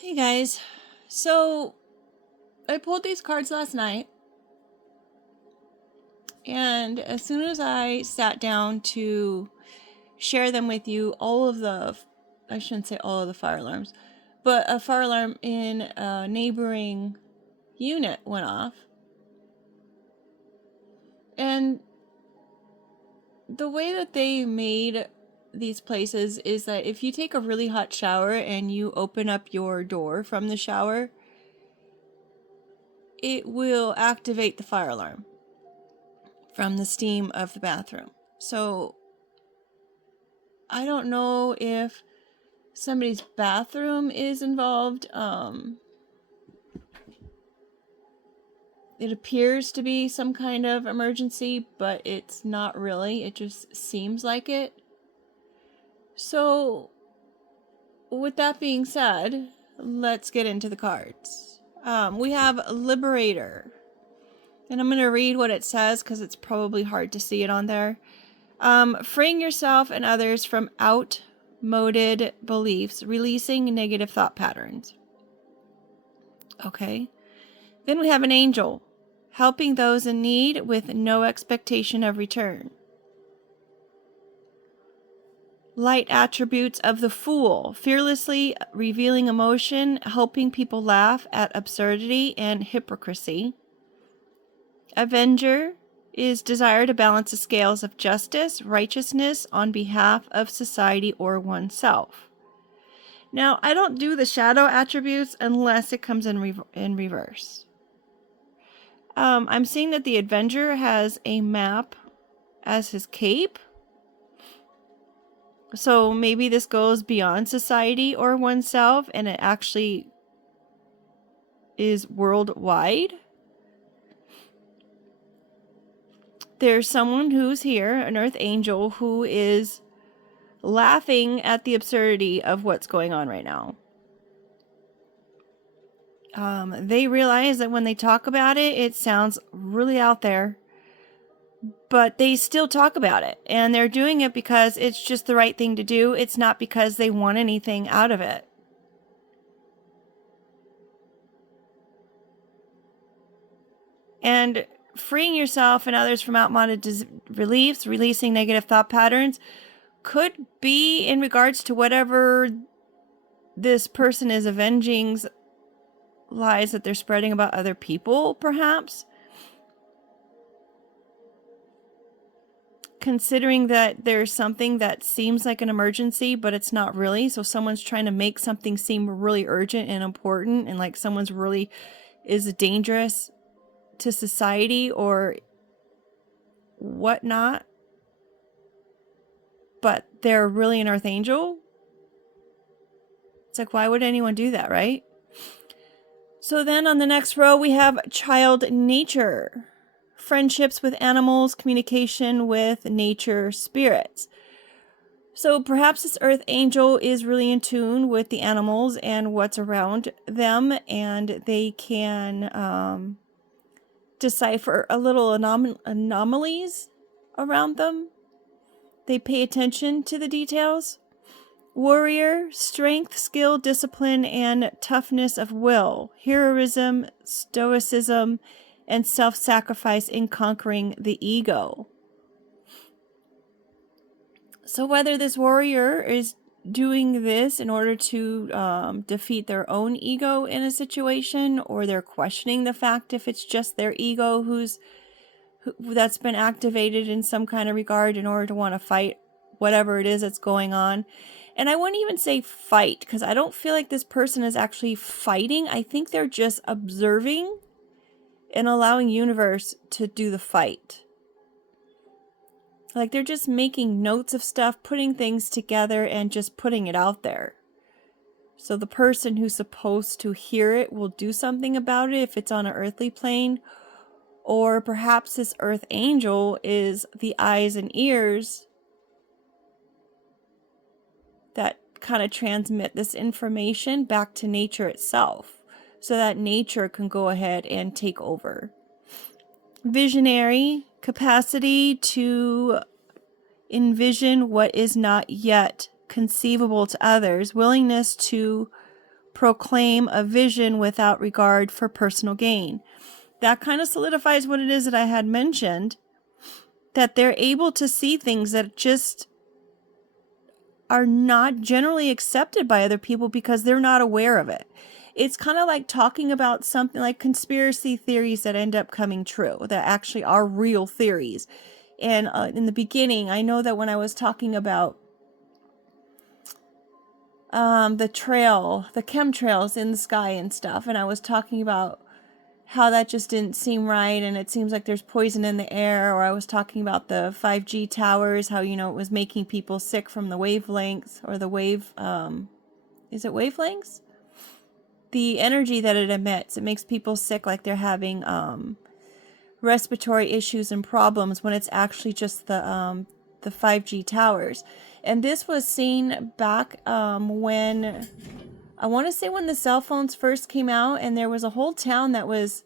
Hey guys, so I pulled these cards last night, and as soon as I sat down to share them with you, I shouldn't say all of the fire alarms, but a fire alarm in a neighboring unit went off. And the way that they made these places is that if you take a really hot shower and you open up your door from the shower, it will activate the fire alarm from the steam of the bathroom. So I don't know if somebody's bathroom is involved. It appears to be some kind of emergency, but it's not really. It just seems like it. So, with that being said, let's get into the cards. We have Liberator. And I'm going to read what it says because it's probably hard to see it on there. Freeing yourself and others from outmoded beliefs, releasing negative thought patterns. Okay. Then we have an angel, helping those in need with no expectation of return. Light attributes of the Fool, fearlessly revealing emotion, helping people laugh at absurdity and hypocrisy. Avenger is desire to balance the scales of justice, righteousness on behalf of society or oneself. Now, I don't do the shadow attributes unless it comes in reverse. I'm seeing that the Avenger has a map as his cape. So maybe this goes beyond society or oneself and it actually is worldwide. There's someone who's here, an Earth Angel, who is laughing at the absurdity of what's going on right now. They realize that when they talk about it, it sounds really out there. But they still talk about it. And they're doing it because it's just the right thing to do. It's not because they want anything out of it. And freeing yourself and others from outmoded beliefs, releasing negative thought patterns, could be in regards to whatever this person is avenging's lies that they're spreading about other people, perhaps. Considering that there's something that seems like an emergency, but it's not really. So someone's trying to make something seem really urgent and important, and like someone's really is dangerous to society or whatnot. But they're really an Earth Angel. It's like, why would anyone do that, right? So then on the next row, we have Child Nature. Friendships with animals, communication with nature spirits. So perhaps this Earth Angel is really in tune with the animals and what's around them, and they can decipher a little anomalies around them. They pay attention to the details. Warrior, strength, skill, discipline, and toughness of will, heroism, stoicism, and self-sacrifice in conquering the ego. So whether this warrior is doing this in order to defeat their own ego in a situation, or they're questioning the fact if it's just their ego that's been activated in some kind of regard in order to want to fight whatever it is that's going on. And I wouldn't even say fight, because I don't feel like this person is actually fighting. I think they're just observing and allowing universe to do the fight. Like they're just making notes of stuff, putting things together, and just putting it out there. So the person who's supposed to hear it will do something about it if it's on an earthly plane. Or perhaps this Earth Angel is the eyes and ears that kind of transmit this information back to nature itself, so that nature can go ahead and take over. Visionary, capacity to envision what is not yet conceivable to others, willingness to proclaim a vision without regard for personal gain. That kind of solidifies what it is that I had mentioned, that they're able to see things that just are not generally accepted by other people because they're not aware of it. It's kind of like talking about something like conspiracy theories that end up coming true, that actually are real theories. And in the beginning, I know that when I was talking about the chemtrails in the sky and stuff, and I was talking about how that just didn't seem right, and it seems like there's poison in the air, or I was talking about the 5G towers, how, it was making people sick from the wavelengths, or the is it wavelengths? The energy that it emits, it makes people sick, like they're having respiratory issues and problems, when it's actually just the 5G towers. And this was seen back when, I want to say when the cell phones first came out, and there was a whole town that was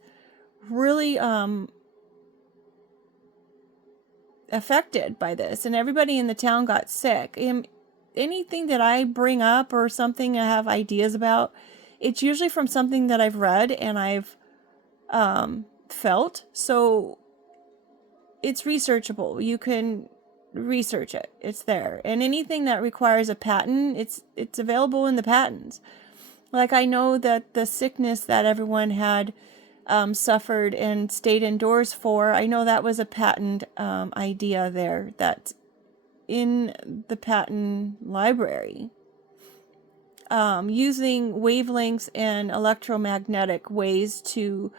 really affected by this, and everybody in the town got sick. And anything that I bring up or something I have ideas about, it's usually from something that I've read and I've felt. So it's researchable. You can research it. It's there. And anything that requires a patent, it's available in the patents. Like, I know that the sickness that everyone had suffered and stayed indoors for, I know that was a patent idea there that's in the patent library. Using wavelengths and electromagnetic ways to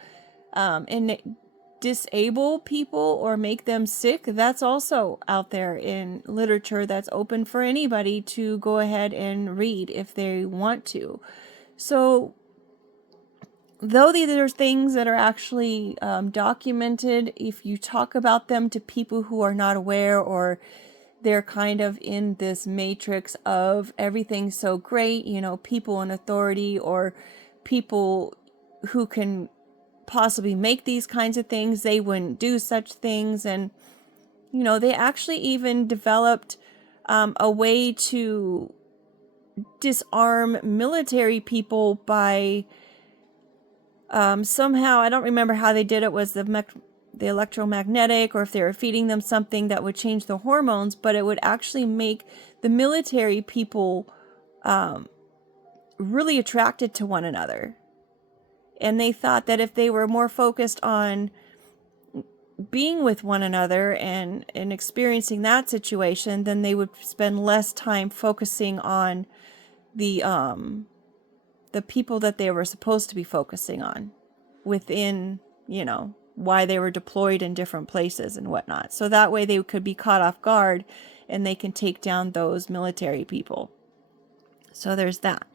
disable people or make them sick, that's also out there in literature that's open for anybody to go ahead and read if they want to. So, though these are things that are actually documented, if you talk about them to people who are not aware, or they're kind of in this matrix of everything's so great, people in authority or people who can possibly make these kinds of things, they wouldn't do such things. And, they actually even developed a way to disarm military people by somehow, I don't remember how they did it, was the electromagnetic, or if they were feeding them something that would change the hormones, but it would actually make the military people really attracted to one another. And they thought that if they were more focused on being with one another and experiencing that situation, then they would spend less time focusing on the people that they were supposed to be focusing on within, why they were deployed in different places and whatnot. So that way they could be caught off guard and they can take down those military people. So there's that.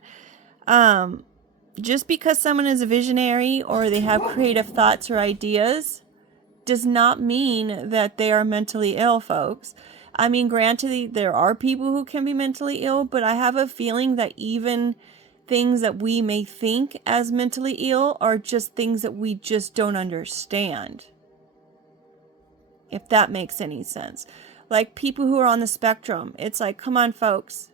Just because someone is a visionary or they have creative thoughts or ideas does not mean that they are mentally ill, folks. I mean, granted, there are people who can be mentally ill, but I have a feeling that even things that we may think as mentally ill are just things that we just don't understand. If that makes any sense. Like people who are on the spectrum, it's like, come on, folks.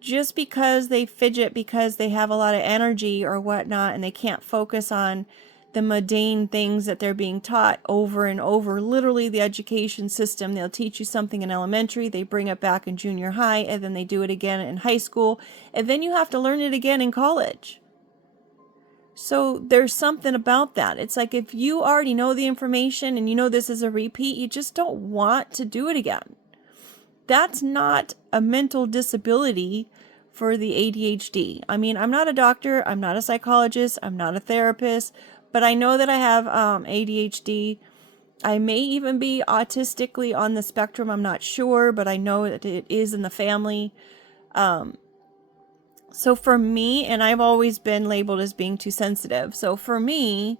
Just because they fidget because they have a lot of energy or whatnot, and they can't focus on the mundane things that they're being taught over and over. Literally, the education system, they'll teach you something in elementary, they bring it back in junior high, and then they do it again in high school, and then you have to learn it again in college. So there's something about that. It's like if you already know the information and you know this is a repeat, you just don't want to do it again. That's not a mental disability for the ADHD. I mean, I'm not a doctor, I'm not a psychologist, I'm not a therapist, but I know that I have ADHD. I may even be autistically on the spectrum, I'm not sure, but I know that it is in the family. So for me, and I've always been labeled as being too sensitive. So for me,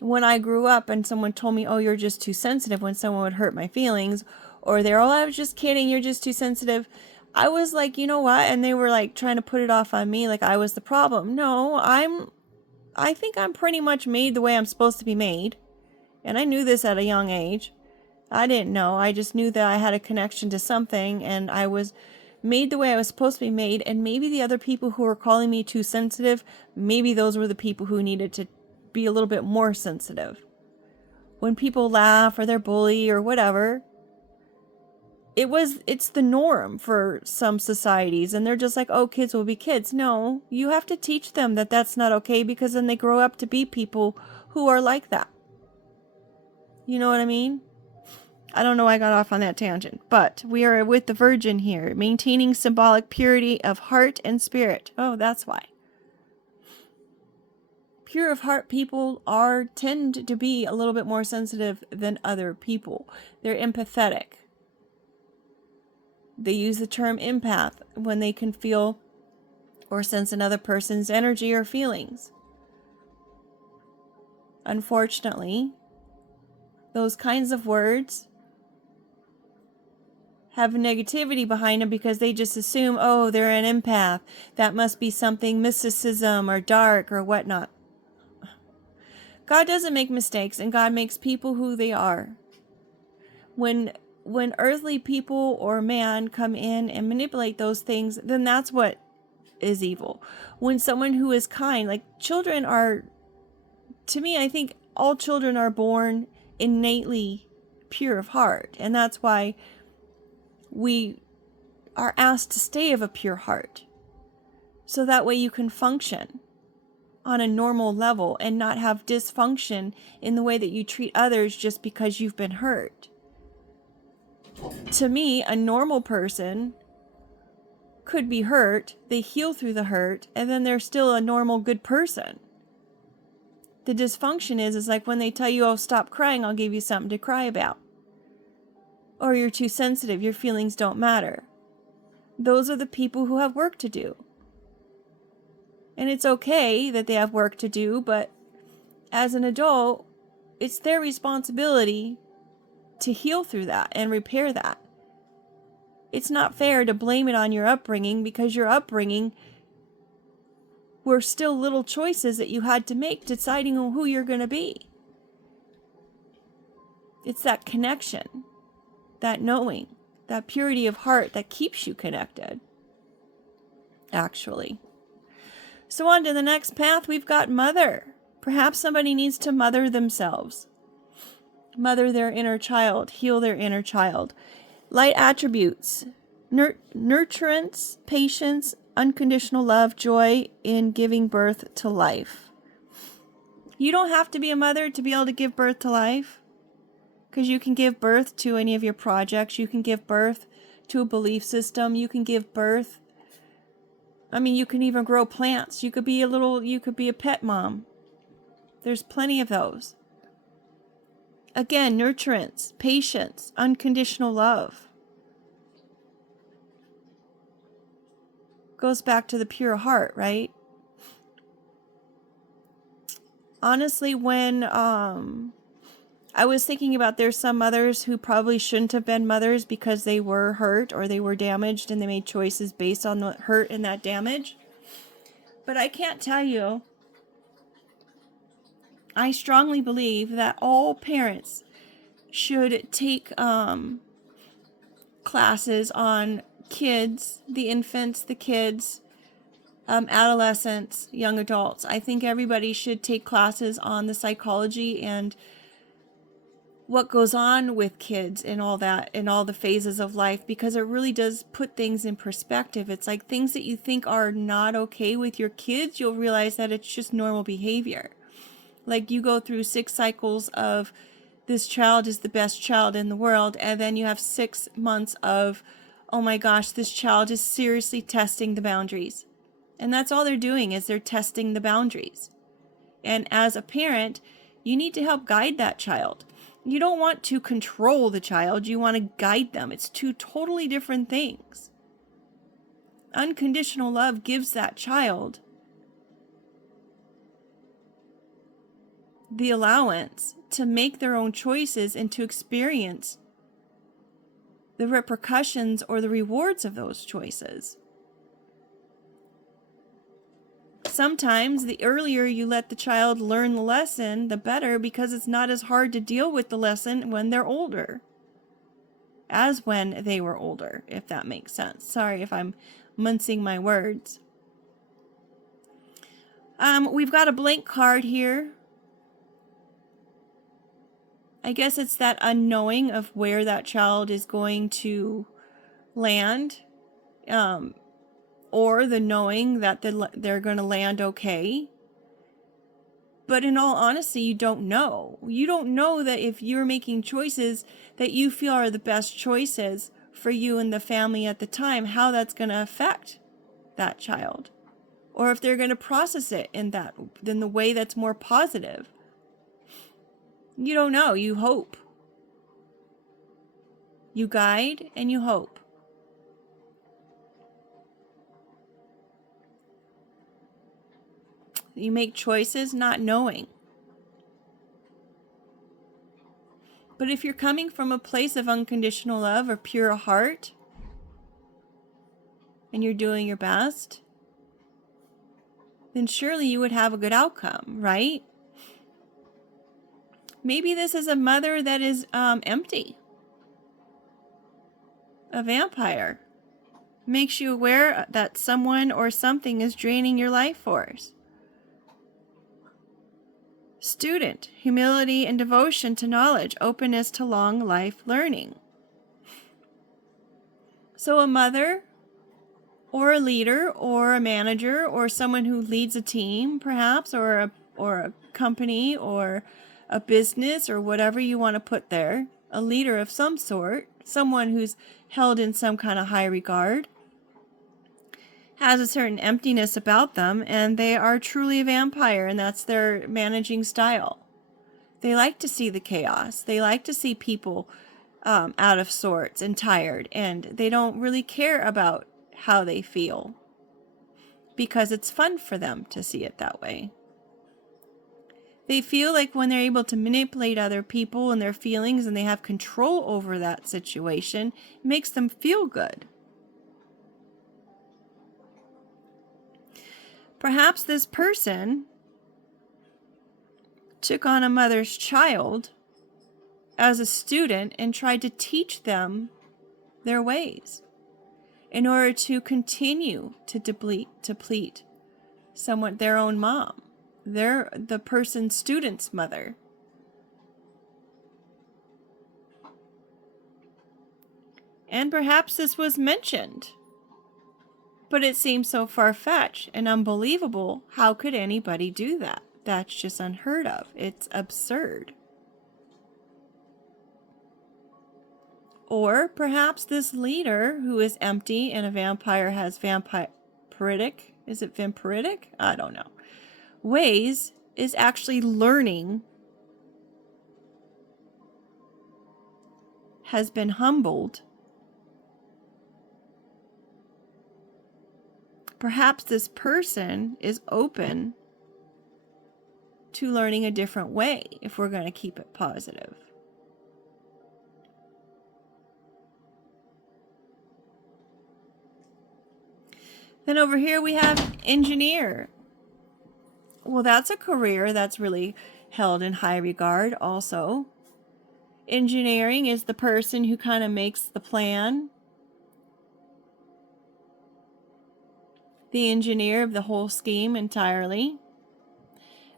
when I grew up and someone told me, oh, you're just too sensitive, when someone would hurt my feelings, or they're, oh, I was just kidding, you're just too sensitive, I was like, you know what? And they were like trying to put it off on me like I was the problem. No, I think I'm pretty much made the way I'm supposed to be made. And I knew this at a young age. I didn't know. I just knew that I had a connection to something, and I was made the way I was supposed to be made, and maybe the other people who were calling me too sensitive, maybe those were the people who needed to be a little bit more sensitive. When people laugh or they're bully or whatever, it's the norm for some societies, and they're just like, oh, kids will be kids. No, you have to teach them that that's not okay, because then they grow up to be people who are like that. You know what I mean? I don't know why I got off on that tangent, but we are with the Virgin here, maintaining symbolic purity of heart and spirit. Oh, that's why. Pure of heart people tend to be a little bit more sensitive than other people. They're empathetic. They use the term empath when they can feel or sense another person's energy or feelings. Unfortunately, those kinds of words have negativity behind them because they just assume, oh, they're an empath. That must be something mysticism or dark or whatnot. God doesn't make mistakes, and God makes people who they are. When earthly people or man come in and manipulate those things, then that's what is evil. When someone who is kind, like children are, to me, I think all children are born innately pure of heart, and that's why we are asked to stay of a pure heart, so that way you can function on a normal level and not have dysfunction in the way that you treat others just because you've been hurt. To me, a normal person could be hurt, they heal through the hurt, and then they're still a normal good person. The dysfunction is like when they tell you, oh, stop crying, I'll give you something to cry about. Or you're too sensitive, your feelings don't matter. Those are the people who have work to do. And it's okay that they have work to do, but as an adult, it's their responsibility to heal through that and repair that. It's not fair to blame it on your upbringing, because your upbringing were still little choices that you had to make deciding on who you're going to be. It's that connection, that knowing, that purity of heart that keeps you connected, actually. So on to the next path, we've got mother. Perhaps somebody needs to mother themselves. Mother their inner child, heal their inner child. Light attributes: nurturance, patience, unconditional love, joy in giving birth to life. You don't have to be a mother to be able to give birth to life, because you can give birth to any of your projects. You can give birth to a belief system. You can give birth. You can even grow plants. You could be a pet mom. There's plenty of those. Again, nurturance, patience, unconditional love. Goes back to the pure heart, right? Honestly, when I was thinking about, there's some mothers who probably shouldn't have been mothers because they were hurt or they were damaged, and they made choices based on the hurt and that damage. But I can't tell you, I strongly believe that all parents should take classes on kids, the infants, the kids, adolescents, young adults. I think everybody should take classes on the psychology and what goes on with kids and all that, in all the phases of life, because it really does put things in perspective. It's like things that you think are not okay with your kids, you'll realize that it's just normal behavior. Like you go through 6 cycles of this child is the best child in the world, and then you have 6 months of, oh my gosh, this child is seriously testing the boundaries. And that's all they're doing, is they're testing the boundaries. And as a parent, you need to help guide that child. You don't want to control the child, you want to guide them. It's 2 totally different things. Unconditional love gives that child the allowance to make their own choices and to experience the repercussions or the rewards of those choices. Sometimes the earlier you let the child learn the lesson, the better, because it's not as hard to deal with the lesson when they're older. as when they were older, if that makes sense. Sorry if I'm mincing my words. We've got a blank card here. I guess it's that unknowing of where that child is going to land, or the knowing that they're going to land okay. But in all honesty, you don't know. You don't know that if you're making choices that you feel are the best choices for you and the family at the time, how that's going to affect that child. Or if they're going to process it in the way that's more positive. You don't know. You hope. You guide and you hope. You make choices not knowing. But if you're coming from a place of unconditional love or pure heart, and you're doing your best, then surely you would have a good outcome, right? Maybe this is a mother that is empty. A vampire makes you aware that someone or something is draining your life force. Student, humility and devotion to knowledge, openness to long life learning. So a mother or a leader or a manager or someone who leads a team perhaps, or a company or a business or whatever you want to put there, a leader of some sort, someone who's held in some kind of high regard, has a certain emptiness about them, and they are truly a vampire, and that's their managing style. They like to see the chaos. They like to see people out of sorts and tired, and they don't really care about how they feel because it's fun for them to see it that way. They feel like when they're able to manipulate other people and their feelings and they have control over that situation, it makes them feel good. Perhaps this person took on a mother's child as a student and tried to teach them their ways in order to continue to deplete someone, their own mom, the person's student's mother. And perhaps this was mentioned, but it seems so far-fetched and unbelievable. How could anybody do that? That's just unheard of. It's absurd. Or perhaps this leader who is empty and a vampire has vampiric, is it vampiric? I don't know. Ways is actually learning, has been humbled. Perhaps this person is open to learning a different way if we're going to keep it positive. Then over here we have engineer. Well, that's a career that's really held in high regard also. Engineering is the person who kind of makes the plan. The engineer of the whole scheme entirely.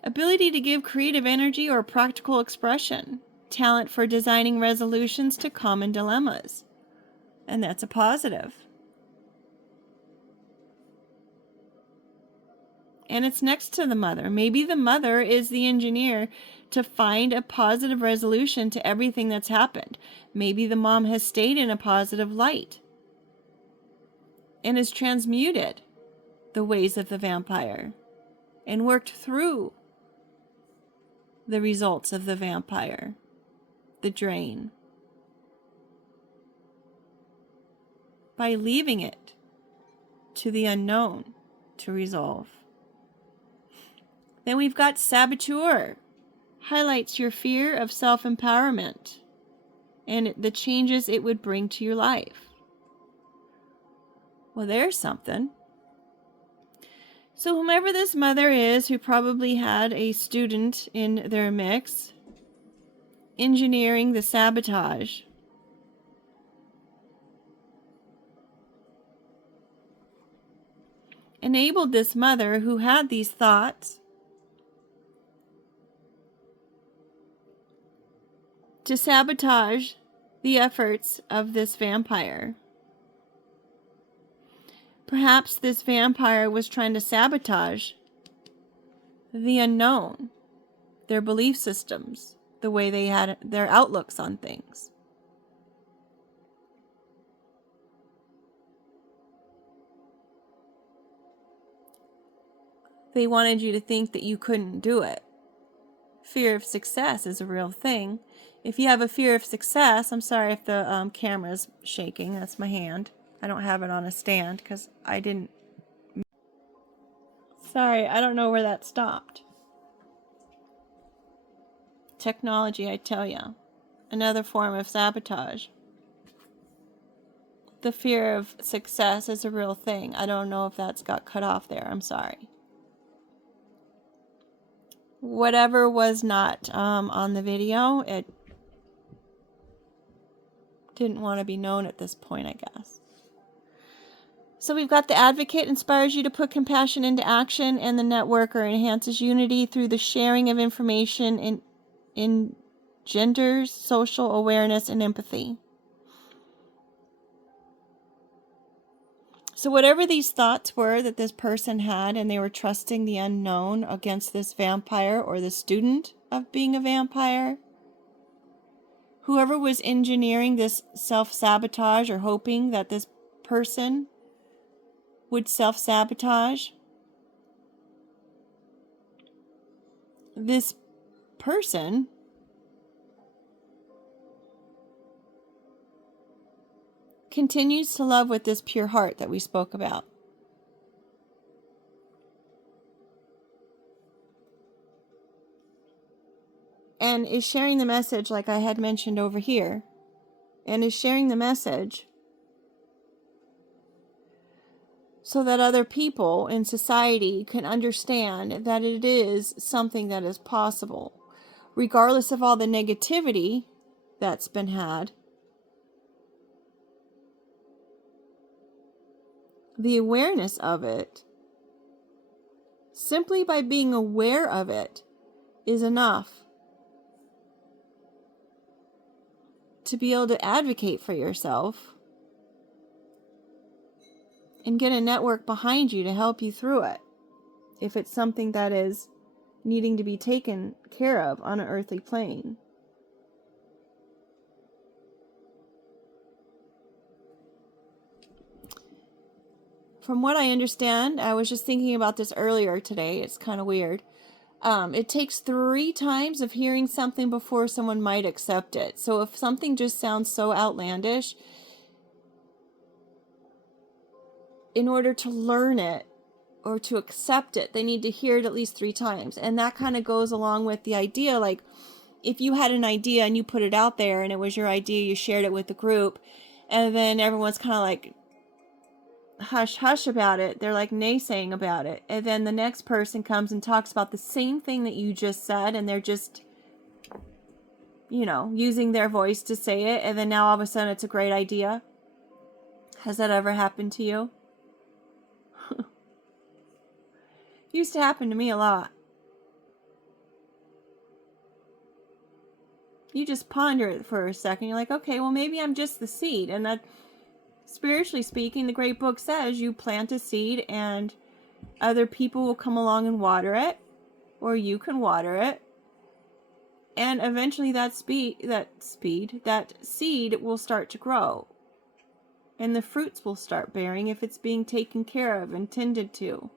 Ability to give creative energy or practical expression. Talent for designing resolutions to common dilemmas. And that's a positive. And it's next to the mother. Maybe the mother is the engineer to find a positive resolution to everything that's happened. Maybe the mom has stayed in a positive light and has transmuted the ways of the vampire and worked through the results of the vampire, the drain, by leaving it to the unknown to resolve. Then we've got saboteur. Highlights your fear of self-empowerment and the changes it would bring to your life. Well, there's something. So whomever this mother is, who probably had a student in their mix, engineering the sabotage, enabled this mother who had these thoughts to sabotage the efforts of this vampire. Perhaps this vampire was trying to sabotage the unknown, their belief systems, the way they had their outlooks on things. They wanted you to think that you couldn't do it. Fear of success is a real thing. If you have a fear of success, I'm sorry if the camera's shaking. That's my hand. I don't have it on a stand because I didn't. Sorry, I don't know where that stopped. Technology, I tell ya. Another form of sabotage. The fear of success is a real thing. I don't know if that's got cut off there. I'm sorry. Whatever was not on the video, it didn't want to be known at this point, I guess. So we've got the advocate inspires you to put compassion into action, and the networker enhances unity through the sharing of information in engenders social awareness and empathy. So whatever these thoughts were that this person had, and they were trusting the unknown against this vampire or the student of being a vampire, whoever was engineering this self-sabotage or hoping that this person would self-sabotage, this person continues to love with this pure heart that we spoke about. And is sharing the message like I had mentioned over here. And is sharing the message so that other people in society can understand that it is something that is possible. Regardless of all the negativity that's been had, the awareness of it, simply by being aware of it, is enough to be able to advocate for yourself and get a network behind you to help you through it if it's something that is needing to be taken care of on an earthly plane. From what I understand, I was just thinking about this earlier today, it's kind of weird. It takes 3 times of hearing something before someone might accept it. So if something just sounds so outlandish, in order to learn it or to accept it, they need to hear it at least 3 times. And that kind of goes along with the idea, like if you had an idea and you put it out there and it was your idea, you shared it with the group, and then everyone's kind of like hush hush about it, they're like naysaying about it, and then the next person comes and talks about the same thing that you just said, and they're just, you know, using their voice to say it, and then now all of a sudden it's a great idea. Has that ever happened to you? It used to happen to me a lot. You just ponder it for a second, you're like, okay, well maybe I'm just the seed, and that, spiritually speaking, the great book says you plant a seed and other people will come along and water it, or you can water it, and eventually that seed will start to grow, and the fruits will start bearing if it's being taken care of and tended to.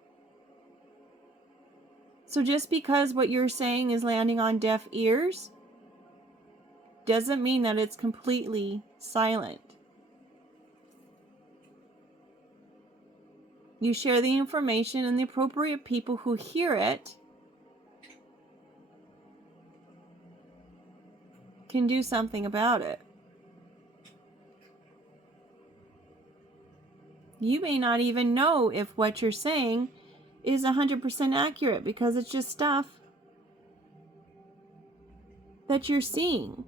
So just because what you're saying is landing on deaf ears doesn't mean that it's completely silent. You share the information, and the appropriate people who hear it can do something about it. You may not even know if what you're saying is 100% accurate because it's just stuff that you're seeing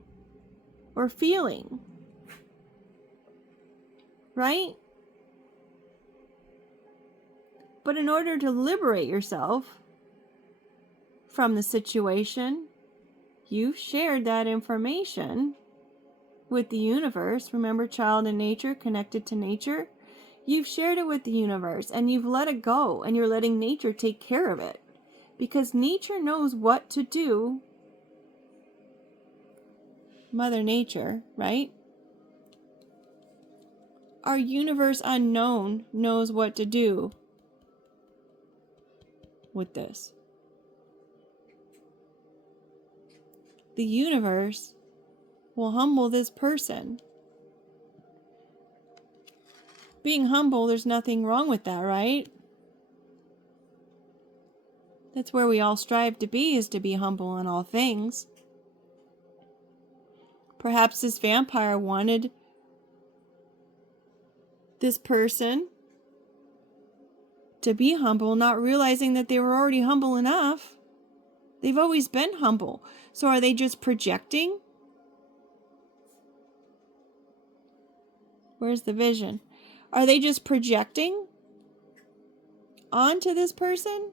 or feeling, right? But in order to liberate yourself from the situation, you've shared that information with the universe. Remember, child and nature, connected to nature? You've shared it with the universe and you've let it go, and you're letting nature take care of it. Because nature knows what to do. Mother Nature, right? Our universe unknown knows what to do with this. The universe will humble this person. Being humble, there's nothing wrong with that, right? That's where we all strive to be, is to be humble in all things. Perhaps this vampire wanted this person to be humble, not realizing that they were already humble enough. They've always been humble. So are they just projecting? Where's the vision? Are they just projecting onto this person?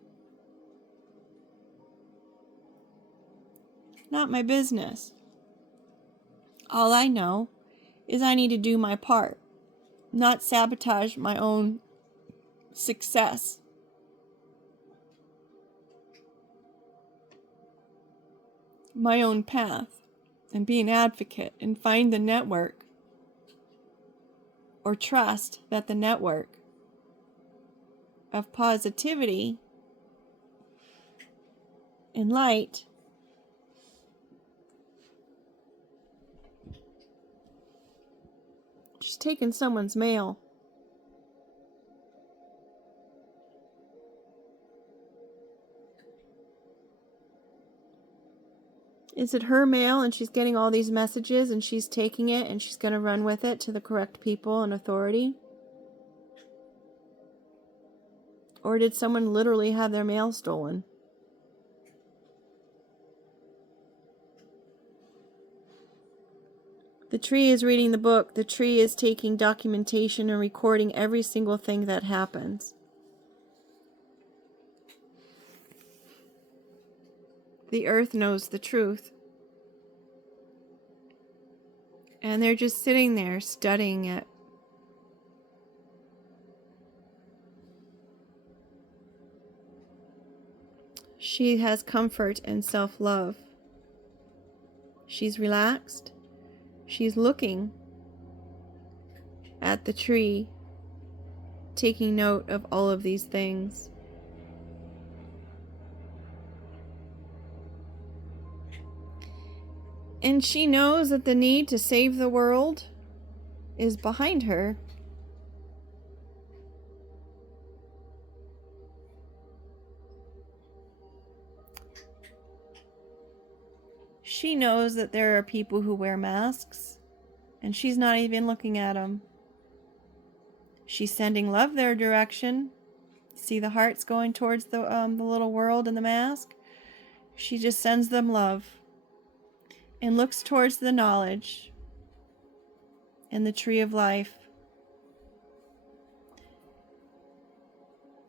Not my business. All I know is I need to do my part, not sabotage my own success. My own path, and be an advocate and find the network, or trust that the network of positivity and light She's taking someone's mail. Is it her mail and she's getting all these messages and she's taking it and she's going to run with it to the correct people and authority? Or did someone literally have their mail stolen? The tree is reading the book. The tree is taking documentation and recording every single thing that happens. The earth knows the truth. And they're just sitting there studying it. She has comfort and self-love. She's relaxed. She's looking at the tree, taking note of all of these things. And she knows that the need to save the world is behind her. She knows that there are people who wear masks, and she's not even looking at them. She's sending love their direction. See the hearts going towards the little world in the mask? She just sends them love and looks towards the knowledge and the tree of life,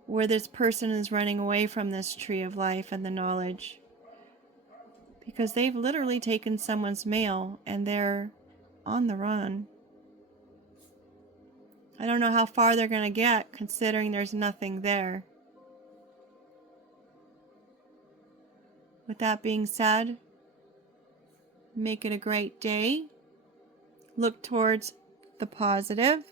where this person is running away from this tree of life and the knowledge, because they've literally taken someone's mail and they're on the run. I don't know how far they're going to get, considering there's nothing there. With that being said, make it a great day. Look towards the positive.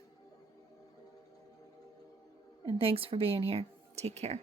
And thanks for being here. Take care.